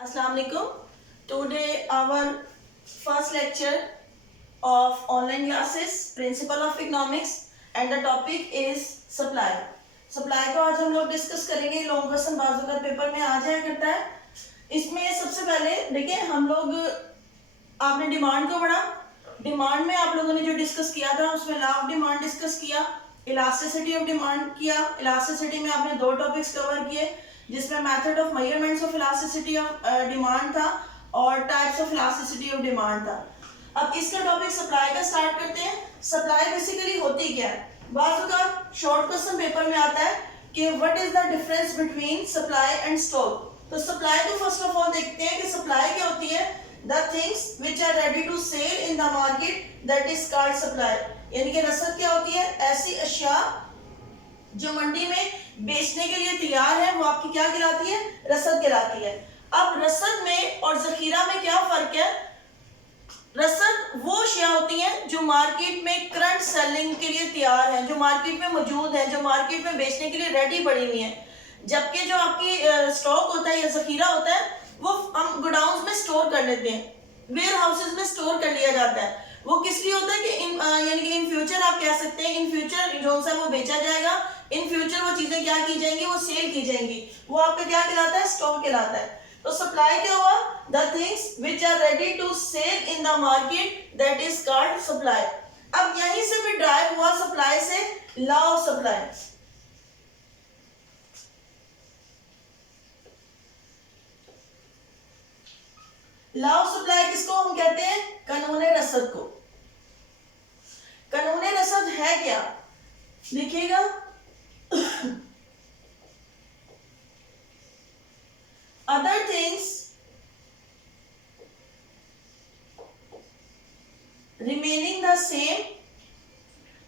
Assalamu alaikum. Today our first lecture of online classes, Principle of Economics, and the topic is supply. Supply को आज हम लोग discuss करेंगे. Long question बाजू का पेपर में आ जाया करता है. इसमें सबसे पहले देखिए हम लोग आपने डिमांड को पढ़ा. डिमांड में आप लोगों ने जो डिस्कस किया था उसमें लॉ ऑफ डिमांड डिस्कस किया, इलास्टिसिटी ऑफ डिमांड किया. इलास्टिसिटी में आपने दो टॉपिक्स कवर किए जिसमें method of measurements of elasticity of demand था और types of elasticity of demand था. अब इसका टॉपिक सप्लाई का स्टार्ट करते हैं. सप्लाई बेसिकली होती क्या है? बाजू का शॉर्ट क्वेश्चन पेपर में आता है कि what is the difference between supply and stock. तो सप्लाई को फर्स्ट ऑफ ऑल देखते हैं कि सप्लाई क्या होती है. The things which are ready to sell in the market that is called supply. यानी कि रसद क्या होती है? ऐसी अशिया जो मंडी में बेचने के लिए तैयार है वो आपकी क्या कहलाती है? रसद कहलाती है. अब रसद में और जखीरा में क्या फर्क है? रसद वो अशिया होती हैं जो मार्केट में करंट सेलिंग के लिए तैयार है, जो मार्केट में मौजूद है, जो मार्केट में बेचने के लिए रेडी पड़ी हुई है. जबकि जो आपकी स्टॉक होता है या जखीरा होता है वो हम गोडाउन में स्टोर कर लेते हैं, वेयर हाउसेज में स्टोर कर लिया जाता है. वो किस लिए होता है कि यानी कि इन फ्यूचर आप कह सकते हैं इन फ्यूचर जो सा वो बेचा जाएगा, इन फ्यूचर वो चीजें क्या की जाएंगी? वो सेल की जाएंगी. वो आपका क्या कहलाता है? स्टॉक कहलाता है. तो सप्लाई क्या हुआ? The things which are ready to sell in the market that is called supply. अब यहीं से भी ड्राइव हुआ सप्लाई से law of supply. Law of supply किसको हम कहते हैं? कानून रसद को. कानून रसद है क्या? देखिएगा other things remaining the same.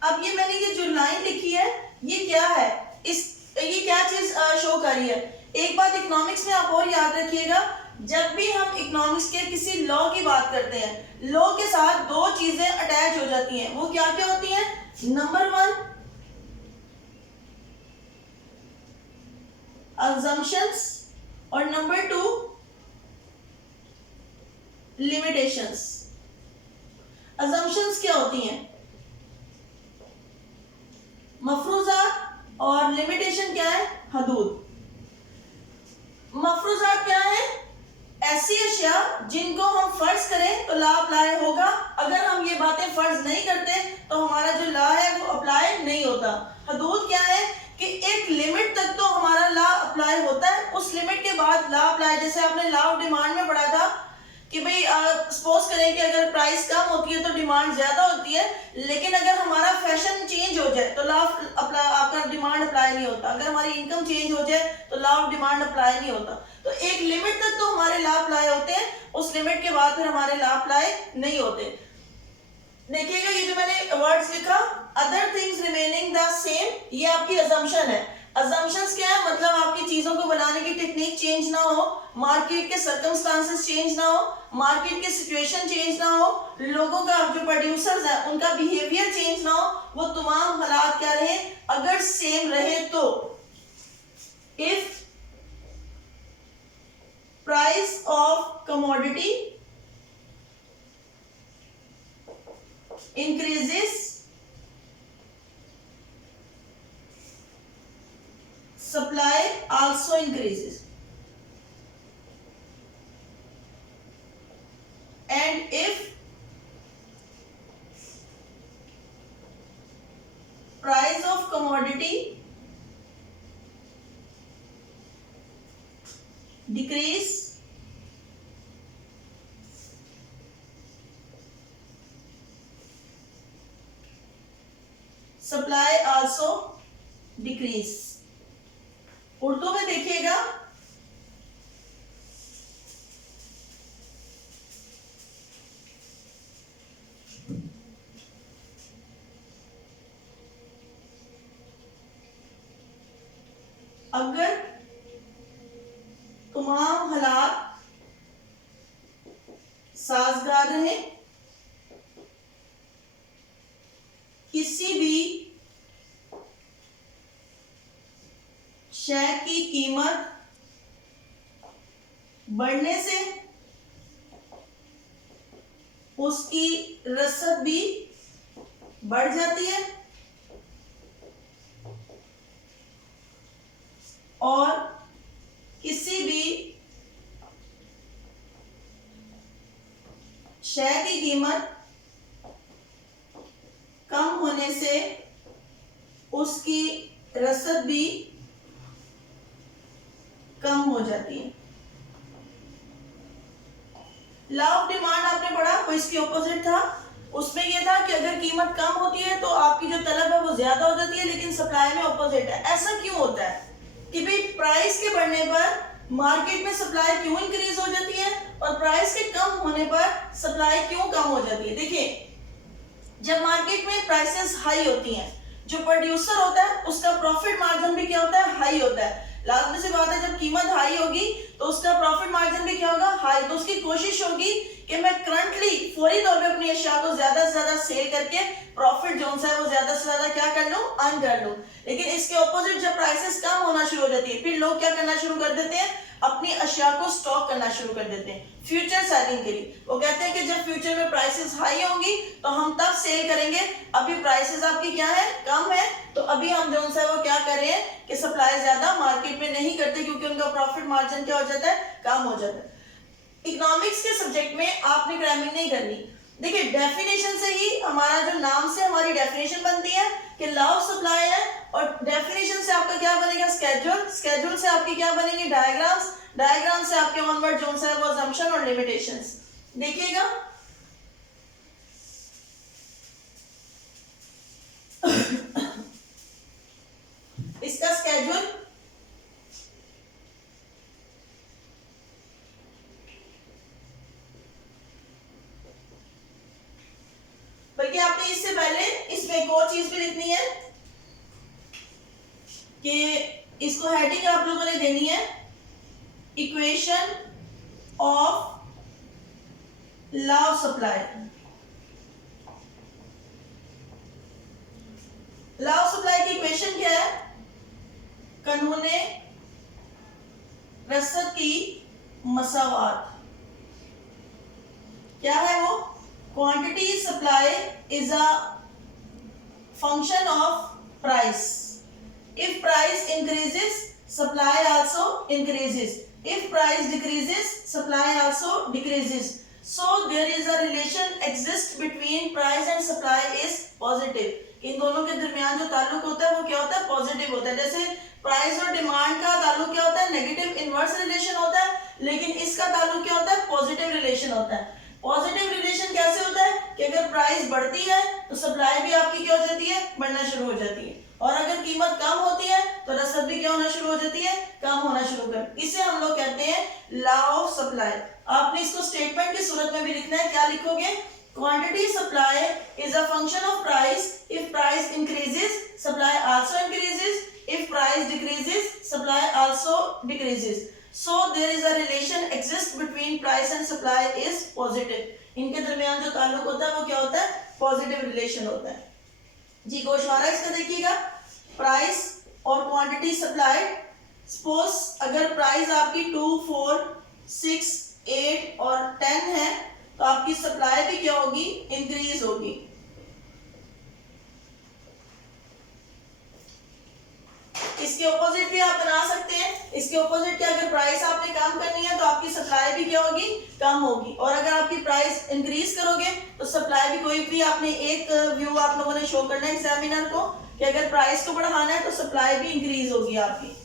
अब ये मैंने ये जो लाइन लिखी है ये क्या है? ये क्या चीज शो कर रही है? एक बात इकोनॉमिक्स में आप और याद रखिएगा, जब भी हम इकोनॉमिक्स के किसी लॉ की बात करते हैं लॉ के साथ दो चीजें अटैच हो जाती हैं. वो क्या क्या होती हैं? नंबर वन assumptions और नंबर टू limitations. assumptions क्या होती हैं? मफरूजात और लिमिटेशन क्या है? हदूद. मफरूजात क्या है? ऐसी अशिया जिनको हम फर्ज करें तो लॉ अप्लाई होगा, अगर हम ये बातें फर्ज नहीं करते तो हमारा जो लॉ है वो अप्लाई नहीं होता. हदूद क्या है? कि एक लिमिट तक तो हमारा लॉ अप्लाई होता है, उस लिमिट के बाद लॉ अप्लाई. जैसे आपने लॉ ऑफ डिमांड में पढ़ा था कि भाई सपोज करें कि अगर प्राइस कम होती है तो डिमांड ज्यादा होती है, लेकिन अगर हमारा फैशन चेंज हो जाए तो लॉ आपका डिमांड अप्लाई नहीं होता. अगर हमारी इनकम चेंज हो जाए तो लॉ ऑफ डिमांड अप्लाई नहीं होता. तो एक लिमिट तक तो हमारे लॉ अप्लाई होते हैं, उस लिमिट के बाद फिर हमारे लॉ अप्लाई नहीं होते. देखिएगा ये जो मैंने वर्ड्स लिखा other things remaining the same, ये आपकी अजम्पशन है. अजम्पशंस क्या है? मतलब आपकी चीजों को बनाने की टेक्निक चेंज ना हो, मार्केट के सर्कमस्टांसेस चेंज ना हो, मार्केट की सिचुएशन चेंज ना हो, लोगों का जो प्रोड्यूसर्स है उनका बिहेवियर चेंज ना हो, वो तमाम हालात क्या रहे? अगर सेम रहे तो. If price of commodity increases, supply also increases, and if price of commodity decrease, supply also decrease. Urdu में देखिएगा अगर तमाम हालात साजगार रहे, किसी भी शय की कीमत बढ़ने से उसकी रसद भी बढ़ जाती है और किसी भी शेयर की कीमत कम होने से उसकी रसद भी कम हो जाती है। लॉ ऑफ डिमांड आपने पढ़ा, वो इसके ऑपोजिट था। उसमें यह था कि अगर कीमत कम होती है तो आपकी जो तलब है वो ज्यादा हो जाती है, लेकिन सप्लाई में ऑपोजिट है। ऐसा क्यों होता है कि भाई प्राइस के बढ़ने पर मार्केट में सप्लाई क्यों इंक्रीज हो जाती है और प्राइस के कम होने पर सप्लाई क्यों कम हो जाती है? देखिए, जब मार्केट में प्राइसेस हाई होती हैं, जो प्रोड्यूसर होता है उसका प्रॉफिट मार्जिन भी क्या होता है? हाई होता है। लाजमी सी बात है, जब कीमत हाई होगी तो उसका प्रॉफिट मार्जिन भी क्या होगा? हाई। तो उसकी कोशिश होगी कि मैं करंटली फौरी तौर पे अपनी अशिया को ज्यादा से ज्यादा सेल करके प्रॉफिट जो है वो ज्यादा से ज्यादा क्या कर लूं? अर्न कर लूं। लेकिन इसके ऑपोजिट जब प्राइसेस कम होना शुरू हो जाती है, फिर लोग क्या करना शुरू कर देते हैं? अपनी अशिया को स्टॉक करना शुरू कर देते हैं फ्यूचर सेलिंग के लिए। वो कहते हैं कि जब फ्यूचर में प्राइसेस हाई होंगी तो हम तब सेल करेंगे, अभी प्राइसेस आपकी क्या है? कम है, तो अभी हम जो है वो क्या कर रहे हैं कि सप्लाई ज्यादा मार्केट में नहीं करते, क्योंकि उनका प्रॉफिट मार्जिन क्या हो जाता है? कम हो जाता है। इकोनॉमिक्स के सब्जेक्ट में आपने ग्रामिंग नहीं करनी। देखिए, डेफिनेशन से ही हमारा जो नाम से हमारी डेफिनेशन बनती है कि लॉ ऑफ सप्लाई है, और डेफिनेशन से आपका क्या बनेगा? स्केड्यूल। स्केड्यूल से आपकी क्या बनेंगे? डायग्राम्स। डायग्राम से आपके ऑनवर्ड जो है वो अजम्पशन और लिमिटेशंस। देखिएगा, इसका स्केड्यूल बल्कि आपने इससे पहले इसमें एक और चीज भी लिखनी है कि इसको हेडिंग आप लोगों ने देनी है equation of law of supply. Law of supply की इक्वेशन क्या है? कानूने रसद की मसावात। क्या है वो? Quantity supply is a function of price. If price increases supply also increases, if price decreases supply also decreases, so there is a relation exist between price and supply is positive। इन दोनों के दरमियान जो ताल्लुक होता है वो क्या होता है? पॉजिटिव होता है। जैसे प्राइस और डिमांड का ताल्लुक क्या होता है? नेगेटिव इनवर्स रिलेशन होता है, लेकिन इसका ताल्लुक क्या होता है? पॉजिटिव रिलेशन होता है। पॉजिटिव रिलेशन कैसे होता है कि अगर प्राइस बढ़ती है तो सप्लाई भी आपकी क्या हो जाती है? बढ़ना शुरू हो जाती है, और अगर कीमत कम होती है तो रसद भी क्या होना शुरू हो जाती है? कम होना शुरू कर। इसे हम लोग कहते हैं लॉ ऑफ सप्लाई। आपने इसको स्टेटमेंट की सूरत में भी लिखना है। क्या लिखोगे? Quantity supply is a function of price. If price increases supply also increases, if price decreases supply also decreases, so there is a relation exist between price and supply is positive। इनके दरमियान जो ताल्लुक होता है वो क्या होता है? पॉजिटिव रिलेशन होता है जी। गोशवारा इसका देखिएगा, प्राइस और क्वांटिटी सप्लाइड। सपोज अगर प्राइस आपकी 2, 4, 6, 8 और 10 है तो आपकी सप्लाई भी क्या होगी? इंक्रीज होगी। इसके ऑपोजिट भी आप बना सकते हैं। इसके ऑपोजिट क्या? अगर प्राइस आपने कम करनी है तो आपकी सप्लाई भी क्या होगी? कम होगी। और अगर आपकी प्राइस इंक्रीज करोगे तो सप्लाई भी, कोई भी आपने एक व्यू आप लोगों ने शो करना है एग्जामिनर को कि अगर प्राइस को बढ़ाना है तो सप्लाई भी इंक्रीज होगी आपकी।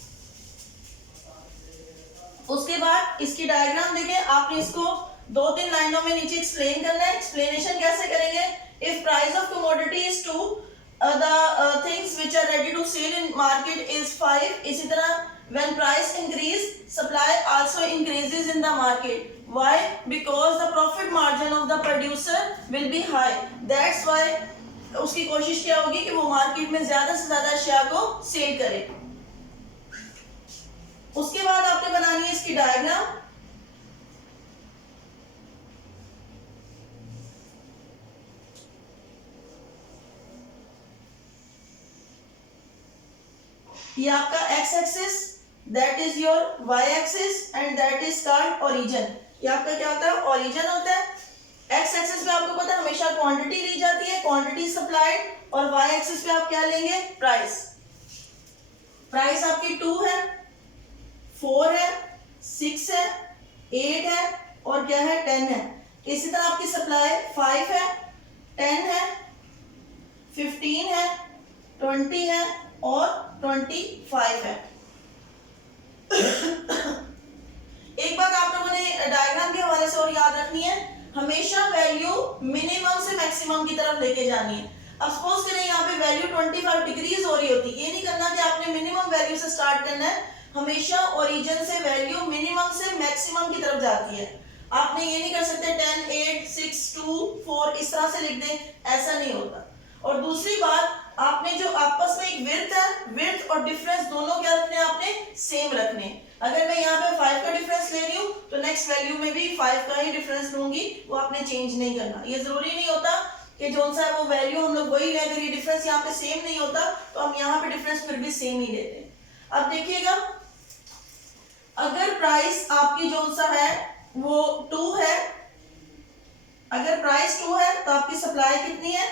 उसके बाद इसकी डायग्राम देखें, आपने इसको 2-3 लाइनों में नीचे एक्सप्लेन करना है। एक्सप्लेनेशन कैसे करेंगे? If price of commodity is 2, the things which are ready to sell in market is 5। इसी तरह when price increase supply also increases in the market। Why? Because the profit margin of the producer will be high। That's why उसकी कोशिश क्या होगी कि वो market में ज्यादा से ज्यादा अशिया को सेल करे। उसके बाद आपने बनानी है इसकी डायग्राम। ये आपका x axis that is your y axis and that is called origin. ये आपका क्या होता है, ओरिजिन होता है। x एक्सिस पे आपको पता है हमेशा क्वांटिटी ली जाती है, क्वांटिटी सप्लाइड, और y एक्सिस पे आप क्या लेंगे, प्राइस। प्राइस आपकी 2 है, 4 है, 6 है, 8 है और क्या है, 10 है। इसी तरह आपकी सप्लाई 5 है, 10 है, 15 है, 20 है और 25 है। एक बात आप लोगों ने डायग्राम के हवाले से और याद रखनी है, हमेशा वैल्यू मिनिमम से मैक्सिमम की तरफ लेके जानी है। अब सपोज करें यहाँ पे वैल्यू 25 डिक्रीज हो रही होती, ये नहीं करना कि आपने मिनिमम वैल्यू से स्टार्ट करना है, हमेशा ओरिजिन से वैल्यू मिनिमम से मैक्सिमम की तरफ जाती है। आपने ये नहीं कर सकते 10, 8, 6, 2, 4 इस तरह से लिख दें, ऐसा नहीं होता। और दूसरी बात, आपने जो आपस में एक विड्थ है, विड्थ और डिफरेंस दोनों क्या रखने हैं, आपने सेम रखने हैं। अगर मैं यहाँ पे 5 का डिफरेंस ले रही हूँ तो नेक्स्ट वैल्यू में भी 5 का ही डिफरेंस लूंगी, वो आपने चेंज नहीं करना। ये जरूरी नहीं होता कि जो सा वो वैल्यू हम लोग वही ले, अगर ये डिफरेंस यहाँ पे सेम नहीं होता तो हम यहाँ पे डिफरेंस फिर भी सेम ही लेते हैं। अब देखिएगा, अगर प्राइस आपकी जो सा है वो 2 है, अगर प्राइस 2 है तो आपकी सप्लाई कितनी है,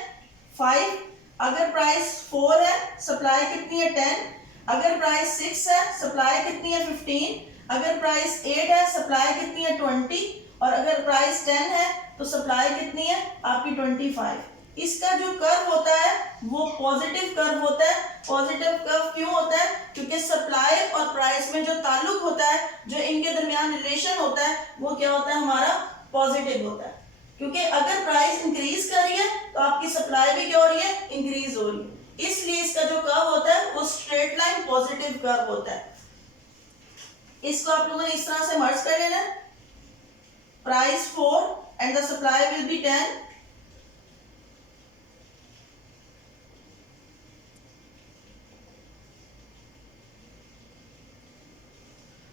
5। अगर प्राइस 4 है, सप्लाई कितनी है, 10। अगर प्राइस 6 है, सप्लाई कितनी है, 15। अगर प्राइस 8 है, सप्लाई कितनी है, 20। और अगर प्राइस 10 है तो सप्लाई कितनी है आपकी, 25। इसका जो कर्व होता है वो पॉजिटिव कर्व होता है। पॉजिटिव कर्व क्यों होता है, क्योंकि सप्लाई और प्राइस में जो ताल्लुक होता है, जो इनके दरमियान रिलेशन होता है, वो क्या होता है, हमारा पॉजिटिव होता है। क्योंकि अगर प्राइस इंक्रीज कर रही है तो आपकी सप्लाई भी क्या हो रही है, इंक्रीज हो रही है। इसलिए इसका जो कर्व होता है वो स्ट्रेट लाइन पॉजिटिव कर्व होता है। इसको आप लोगों ने इस तरह से मर्ज कर लेना, price 4 and the supply will be 10।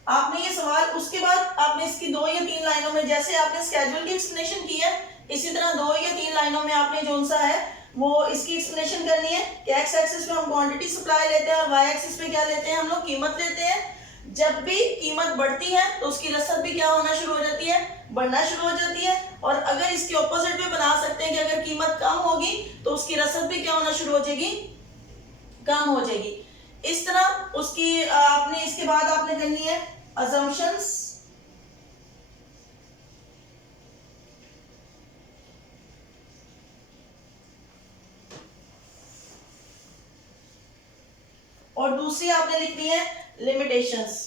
आपने ये सवाल उसके बाद आपने इसकी 2 या 3 लाइनों में, जैसे आपने स्केड्यूल की एक्सप्लेनेशन की है, इसी तरह 2 या 3 लाइनों में आपने जो सा है वो इसकी एक्सप्लेनेशन करनी है कि एक्स एक्सिस पे हम क्वांटिटी सप्लाई लेते हैं और वाई एक्सिस पे क्या लेते हैं, हम लोग कीमत लेते हैं। जब भी कीमत बढ़ती है तो उसकी रसद भी क्या होना शुरू हो जाती है, बढ़ना शुरू हो जाती है। और अगर इसके ऑपोजिट भी बना सकते हैं कि अगर कीमत कम होगी तो उसकी रसद भी क्या होना शुरू हो जाएगी, कम हो जाएगी। इस तरह उसकी आपने इसके बाद आपने करनी है assumptions। और दूसरी आपने लिखनी है लिमिटेशंस।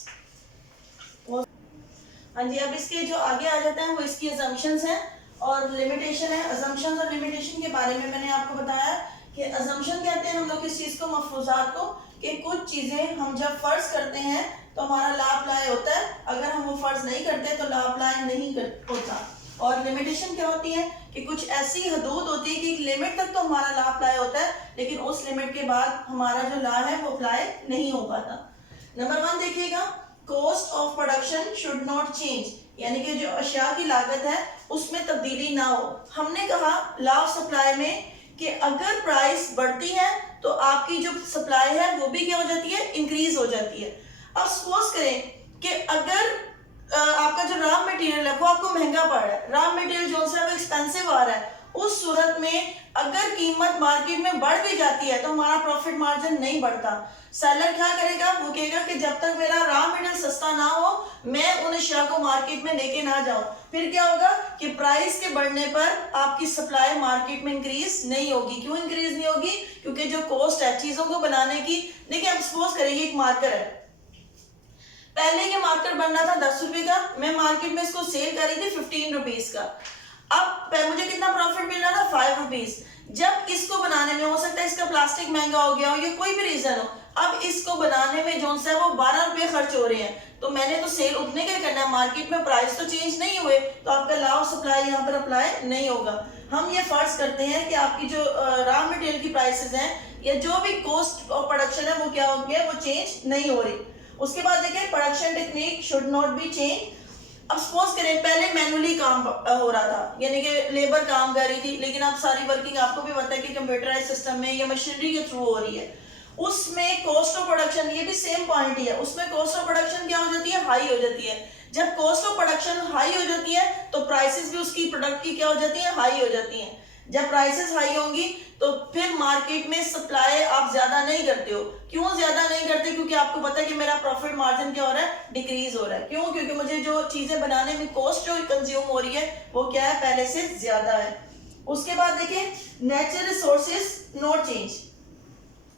हाँ जी, अब इसके जो आगे आ जाते हैं वो इसकी assumptions हैं और लिमिटेशन है। assumptions और लिमिटेशन के बारे में मैंने आपको बताया कि assumption कहते हैं हम लोग इस चीज को, मफरूजात को, कि कुछ चीजें हम जब फर्ज करते हैं तो हमारा ला अप्लाई होता है, अगर हम वो फर्ज नहीं करते तो ला अप्लाई नहीं होता। और लिमिटेशन क्या होती है कि कुछ ऐसी हदूद होती है कि एक लिमिट तक तो हमारा ला अप्लाई होता है, लेकिन उस लिमिट के बाद हमारा जो ला है वो अप्लाई नहीं हो पाता। नंबर 1 देखिएगा, cost of production should not change, यानी कि जो अशिया की लागत है उसमें तब्दीली ना हो। हमने कहा लॉ ऑफ सप्लाई में कि अगर प्राइस बढ़ती है तो आपकी जो सप्लाई है वो भी क्या हो जाती है, इंक्रीज हो जाती है। अब सपोज करें कि अगर आपका जो रॉ मटेरियल है वो आपको महंगा पड़ रहा है, रॉ मटेरियल जो है वो एक्सपेंसिव आ रहा है, उस सूरत में अगर कीमत मार्केट में बढ़ भी जाती है तो हमारा प्रॉफिट मार्जिन नहीं बढ़ता। सेलर क्या करेगा, वो कहेगा कि जब तक मेरा रॉ मटेरियल सस्ता ना हो मैं उन अशिया को मार्केट में लेके ना जाऊं। फिर क्या होगा कि प्राइस के बढ़ने पर आपकी सप्लाई मार्केट में इंक्रीज नहीं होगी। क्यों इंक्रीज नहीं होगी, क्योंकि जो कॉस्ट है चीजों को बनाने की, देखिए अब सपोज करेंगे एक मार्कर है, पहले ये मार्कर बनना था 10 रुपए का, मैं मार्केट में इसको सेल कर रही थी 15 रुपीज का। अब मुझे कितना प्रॉफिट मिल रहा था, 5 रुपीज। जब इसको बनाने में हो सकता है इसका प्लास्टिक महंगा हो गया हो या कोई भी रीजन हो, अब इसको बनाने में जो है वो 12 रुपए खर्च हो रहे हैं, तो मैंने तो सेल उतने का करना है, मार्केट में प्राइस तो चेंज नहीं हुए, तो आपका लॉ ऑफ सप्लाई यहाँ पर अप्लाई नहीं होगा। हम ये फर्ज करते हैं कि आपकी जो रॉ मटेरियल की प्राइसेस हैं या जो भी कॉस्ट ऑफ प्रोडक्शन है वो क्या हो गया, वो चेंज नहीं हो रही। उसके बाद देखिए production technique should not be change. अब सपोज करें पहले मैनुअली काम हो रहा था, यानी कि लेबर काम कर रही थी, लेकिन अब सारी वर्किंग आपको भी पता है कि कंप्यूटराइज सिस्टम में या मशीनरी के थ्रू हो रही है। उसमें कॉस्ट ऑफ प्रोडक्शन, ये भी सेम पॉइंट ही है, उसमें कॉस्ट ऑफ प्रोडक्शन क्या हो जाती है, हाई हो जाती है। जब कॉस्ट ऑफ प्रोडक्शन हाई हो जाती है तो प्राइसेस भी उसकी प्रोडक्ट की क्या हो जाती है, हाई हो जाती हैं। जब प्राइसेस हाई होंगी तो फिर मार्केट में सप्लाई आप ज्यादा नहीं करते हो। क्यों ज्यादा नहीं करते, क्योंकि आपको पता है कि मेरा प्रॉफिट मार्जिन क्या हो रहा है, डिक्रीज हो रहा है। क्यों, क्योंकि मुझे जो चीजें बनाने में कॉस्ट जो कंज्यूम हो रही है वो क्या है, पहले से ज्यादा है। उसके बाद देखिए नेचुरल रिसोर्सेज नॉट चेंज,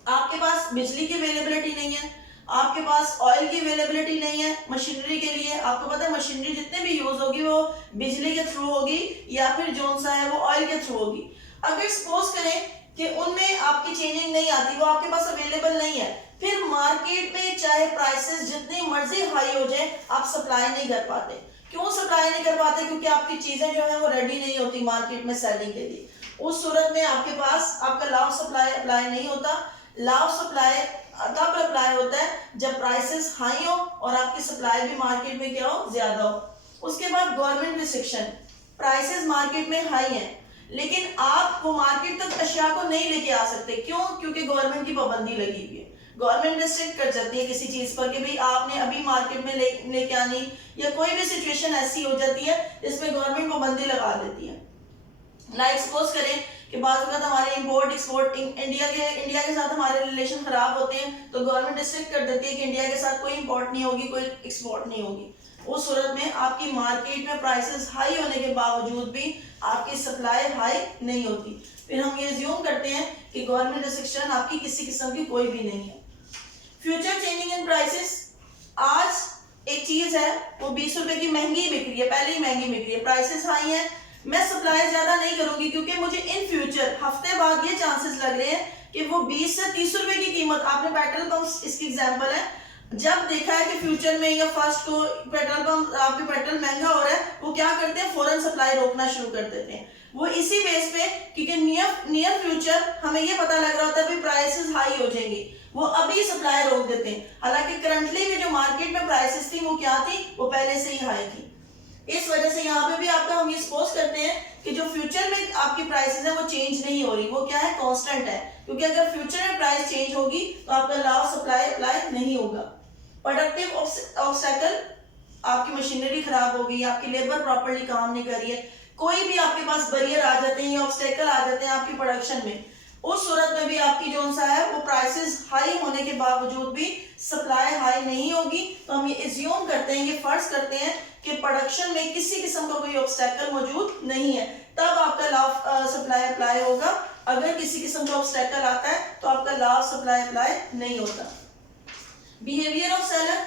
आपके पास बिजली की अवेलेबिलिटी नहीं है, आपके पास ऑयल की अवेलेबिलिटी नहीं है मशीनरी के लिए। आपको पता है मशीनरी जितने भी यूज होगी वो बिजली के थ्रू होगी या फिर जो सा है वो ऑयल के थ्रू होगी। अगर सपोज करें कि उनमें आपकी चेंजिंग नहीं आती, वो आपके पास अवेलेबल नहीं है, फिर मार्केट में चाहे प्राइसेस जितनी मर्जी हाई हो जाए आप सप्लाई नहीं कर पाते। क्यों सप्लाई नहीं कर पाते, क्योंकि आपकी चीजें जो है वो रेडी नहीं होती मार्केट में सेलिंग के लिए। उस सूरत में आपके पास आपका लॉ ऑफ सप्लाई अप्लाई नहीं होता। लॉ ऑफ सप्लाई तब अप्लाई होता है जब प्राइसेस हाई हो और आपकी सप्लाई भी मार्केट में क्या हो, ज्यादा हो। उसके बाद गवर्नमेंट रिस्ट्रिक्शन, प्राइसेस मार्केट में हाई है लेकिन आप वो मार्केट तक अशिया को नहीं लेके आ सकते। क्यों, क्योंकि गवर्नमेंट की पाबंदी लगी हुई है। गवर्नमेंट रिस्ट्रिक्ट कर सकती है किसी चीज पर कि भाई आपने अभी मार्केट में लेके आनी, या कोई भी सिचुएशन ऐसी हो जाती है जिसमें गवर्नमेंट पाबंदी लगा देती है। लाइक सपोज करें कि बाद में हमारे इंपोर्ट एक्सपोर्ट इंडिया के साथ हमारे रिलेशन खराब होते हैं तो गवर्नमेंट रिस्ट्रिक्ट कर देती है कि इंडिया के साथ कोई इंपोर्ट नहीं होगी, कोई एक्सपोर्ट नहीं होगी। उस सूरत में आपकी मार्केट में प्राइसेस हाई होने के बावजूद भी आपकी सप्लाई हाई नहीं होती। फिर हम ये अज्यूम करते हैं कि गवर्नमेंट रिस्ट्रिक्शन आपकी किसी किस्म की कोई भी नहीं है। फ्यूचर चेंजिंग इन प्राइसेस, आज एक चीज है वो 20 रुपए की महंगी बिक रही है, पहले ही महंगी बिक रही है, प्राइसेस हाई है, मैं सप्लाई ज्यादा नहीं करूंगी क्योंकि मुझे इन फ्यूचर हफ्ते बाद ये चांसेस लग रहे हैं कि वो 20 से 30 रुपए की कीमत, आपने पेट्रोल पंप इसकी एग्जांपल है, जब देखा है कि फ्यूचर में या फर्स्ट को पेट्रोल पंप आपके पेट्रोल महंगा हो रहा है, वो क्या करते हैं, फौरन सप्लाई रोकना शुरू कर देते हैं। वो इसी बेस पे, क्योंकि नियर फ्यूचर हमें ये पता लग रहा होता है प्राइसेस हाई हो जाएंगी, वो अभी सप्लाई रोक देते हैं। हालांकि करंटली में जो मार्केट में प्राइसेस थी वो क्या थी, वो पहले से ही हाई थी। इस वजह से यहाँ पे भी आपका हम ये सपोज करते हैं कि जो फ्यूचर में आपकी प्राइसेस है वो चेंज नहीं हो रही, वो क्या है, कांस्टेंट है। क्योंकि अगर फ्यूचर में प्राइस चेंज होगी तो आपका लॉ ऑफ सप्लाई अप्लाई नहीं होगा। प्रोडक्टिव ऑब्स्टेकल, आपकी मशीनरी खराब हो गई, आपकी लेबर प्रॉपर्ली काम नहीं कर रही है, कोई भी आपके पास बैरियर आ जाते हैं या ऑब्स्टेकल आ जाते हैं आपकी प्रोडक्शन में, उस सूरत में भी आपकी जो सा है वो प्राइसेस हाई होने के बावजूद भी सप्लाई हाई नहीं होगी। तो हम ये एज्यूम करते हैं, ये फर्ज करते हैं कि प्रोडक्शन में किसी किस्म का कोई ऑब्स्टेकल मौजूद नहीं है, तब आपका लॉ ऑफ सप्लाई अप्लाई होगा। अगर किसी किस्म का ऑब्स्टेकल आता है तो आपका लॉ ऑफ सप्लाई अप्लाई नहीं होता। बिहेवियर ऑफ सेलर,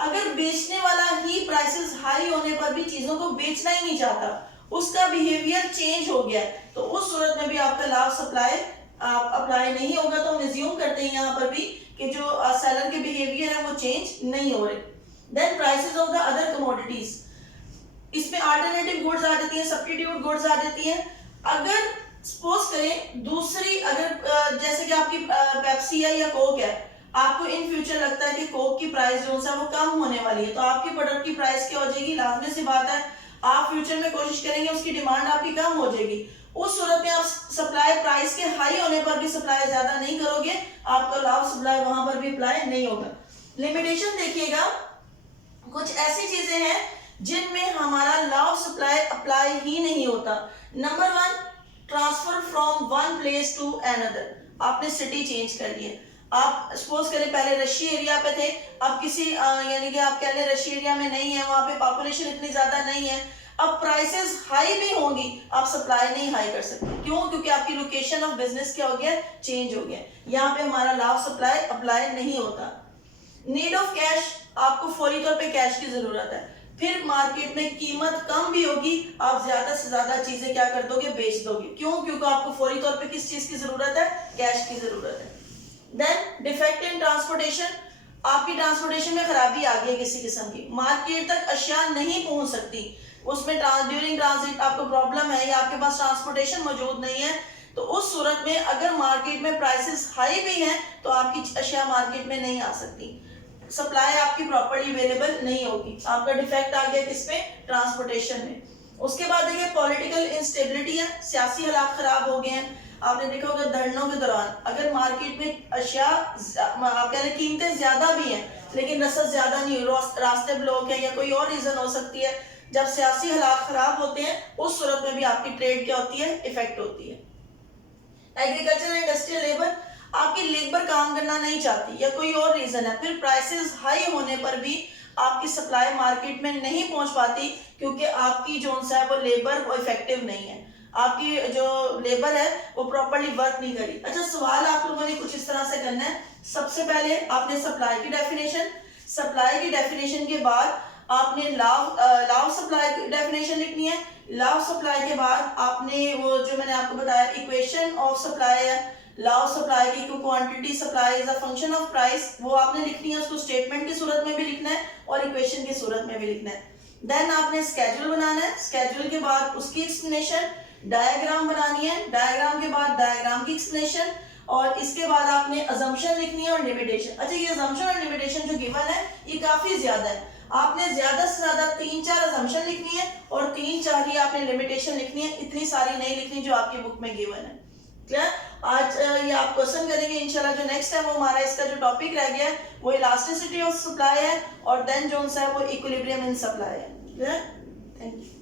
अगर बेचने वाला ही प्राइसेस हाई होने पर भी चीजों को बेचना ही नहीं चाहता, उसका बिहेवियर चेंज हो गया, तो उस सूरत में भी आपका लॉ ऑफ सप्लाई अप्लाई नहीं होगा। तो हम एज्यूम करते हैं यहाँ पर भी कि जो सेलर के बिहेवियर है वो चेंज नहीं हो रहे। Then prices of the other commodities, इसमें अल्टरनेटिव गुड्स आ जाती हैं, सब्स्टिट्यूट गुड्स आ जाती हैं। अगर सपोज करें दूसरी, अगर जैसे कि आपकी पेप्सी है या कोक है, आपको इन फ्यूचर लगता है कि कोक की प्राइस जो है वो कम होने वाली है, तो आपकी प्रोडक्ट की प्राइस क्या हो जाएगी, लाजमी सी बात है आप फ्यूचर में कोशिश करेंगे उसकी डिमांड आपकी कम हो जाएगी। उस सूरत में आप सप्लाई प्राइस के हाई होने पर भी सप्लाई ज्यादा नहीं करोगे, आपका लॉ ऑफ सप्लाई वहां पर भी अप्लाई नहीं होगा। लिमिटेशन देखिएगा, कुछ ऐसी चीजें हैं जिनमें हमारा लॉ ऑफ सप्लाई अप्लाई ही नहीं होता। Number 1, transfer from one place to another, आपने सिटी चेंज कर ली है, आप सपोज करें पहले रशी एरिया पे थे, अब किसी यानी कि आप कह लें रशी एरिया में नहीं है, वहां पे पॉपुलेशन इतनी ज्यादा नहीं है, अब प्राइसेस हाई भी होंगी, आप सप्लाई नहीं हाई कर सकते। क्यों, क्योंकि आपकी लोकेशन ऑफ बिजनेस क्या हो गया, चेंज हो गया, यहाँ पे हमारा लॉ ऑफ सप्लाई अप्लाई नहीं होता। नीड ऑफ कैश, आपको फौरी तौर पे कैश की जरूरत है, फिर मार्केट में कीमत कम भी होगी, आप ज्यादा से ज्यादा चीजें क्या कर दोगे, बेच दोगे। क्यों, क्योंकि आपको फौरी तौर पे किस चीज की जरूरत है, कैश की जरूरत है। देन डिफेक्ट इन ट्रांसपोर्टेशन, आपकी ट्रांसपोर्टेशन में खराबी आ गई है किसी किस्म की, मार्केट तक अशिया नहीं पहुंच सकती, उसमें ड्यूरिंग ट्रांजिट आपको प्रॉब्लम है या आपके पास ट्रांसपोर्टेशन मौजूद नहीं है, तो उस सूरत में अगर मार्केट में प्राइसेस हाई भी हैं तो आपकी अशिया मार्केट में नहीं आ सकती, सप्लाई आपकी प्रॉपर्ली अवेलेबल नहीं होगी, आपका डिफेक्ट आ गया किसमें, ट्रांसपोर्टेशन में। उसके बाद देखिए पॉलिटिकल इंस्टेबिलिटी है, सियासी हालात खराब हो गए हैं, आपने देखा होगा धरनों के दौरान अगर मार्केट में अशिया आप कह रहे कीमतें ज्यादा भी हैं लेकिन रसद ज्यादा नहीं, रास्ते ब्लॉक है या कोई और रीजन हो सकती है, जब सियासी हालात खराब होते हैं उस सूरत में भी आपकी ट्रेड क्या होती है, इफेक्ट होती है। एग्रीकल्चर एंड इंडस्ट्रियल लेबर, आपकी लेबर काम करना नहीं चाहती या कोई और रीजन है, फिर प्राइसेस हाई होने पर भी आपकी सप्लाई मार्केट में नहीं पहुंच पाती क्योंकि आपकी जो है वो लेबर वो इफेक्टिव नहीं है, आपकी जो लेबर है वो प्रॉपर्ली वर्क नहीं करी। अच्छा, सवाल आप लोगों ने कुछ इस तरह से करना है। सबसे पहले आपने सप्लाई की डेफिनेशन के बाद आपने लॉ सप्लाई की डेफिनेशन लिखनी है। लॉ सप्लाई के बाद आपने वो जो मैंने आपको बताया इक्वेशन ऑफ सप्लाई है, लॉ सप्लाई की quantity supply is a function of price, वो आपने लिखनी है, उसको स्टेटमेंट की सूरत में भी लिखना है और इक्वेशन की सूरत में भी लिखना है। देन आपने स्केड्यूल बनाना है, स्केड्यूल के बाद उसकी एक्सप्लेनेशन, डायग्राम बनानी है, डायग्राम के बाद डायग्राम की एक्सप्लेनेशन और इसके बाद आपने अजम्पशन लिखनी है और लिमिटेशन। अच्छा, ये अजम्पशन और लिमिटेशन जो गिवन है ये काफी ज्यादा है, आपने ज्यादा से ज्यादा 3-4 अजम्पशन लिखनी है और 3-4 ही आपने लिमिटेशन लिखनी है, इतनी सारी नहीं लिखनी जो आपकी बुक में गिवन है। क्लियर? आज ये आप क्वेश्चन करेंगे इंशाल्लाह। जो नेक्स्ट है वो हमारा इसका जो टॉपिक रह गया है वो इलास्टिसिटी ऑफ सप्लाई है और देन जो है वो इक्विलिब्रियम इन सप्लाई है। क्लियर? Thank you.